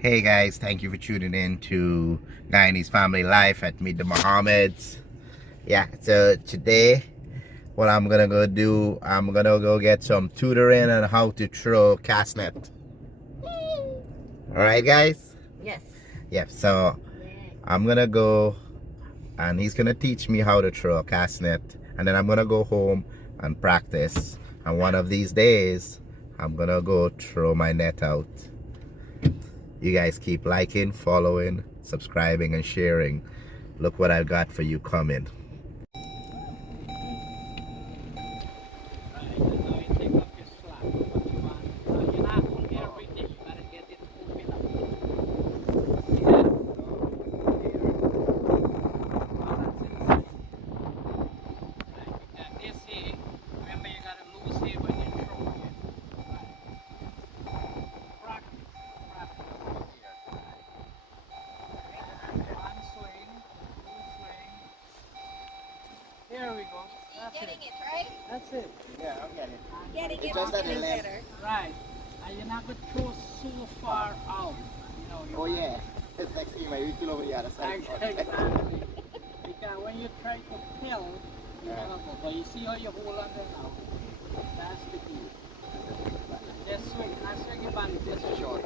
Hey guys, thank you for tuning in to Guyanese Family Life at Meet the Mohammeds. Yeah, so today what I'm gonna go do, I'm gonna go get some tutoring on how to throw cast net. Alright guys? Yes. Yeah, so I'm gonna go and he's gonna teach me how to throw a cast net, and then I'm gonna go home and practice, and one of these days I'm gonna go throw my net out. You guys keep liking, following, subscribing, and sharing. Look what I got for you coming. There we go. That's Getting it. it, right? That's it. Yeah, I'll get it. Getting It's it just that getting it left. better. Right. And you're not going to throw so far out. You know, Oh yeah. It's next thing you feel over the other side. Exactly. Because when you try to kill, you're going to go. But you see how you hold on there now? That's the key. Just swing. Not swing your body. Just short.